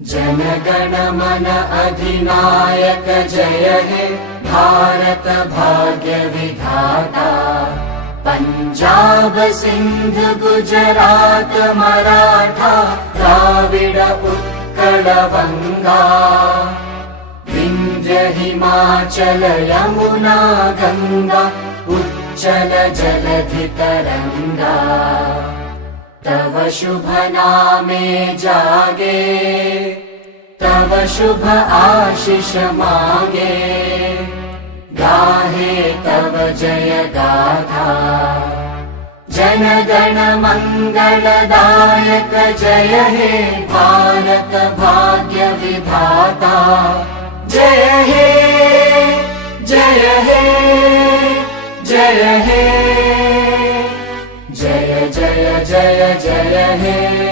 जनगण मन अधिनायक जय हे भारत भाग्य विधाता। पंजाब सिंध गुजरात मराठा द्राविड उत्कल बंगा। विंध्य हिमाचल यमुना गंगा उच्चल जलधि तरंगा। तव शुभ नामे जागे तव शुभ आशीष मांगे। गाहे तव जय गाथा जनगण मंगलदायक जय हे भारत भाग्य विधाता। जय हे जय हे जय हे जय जय जय जय हे।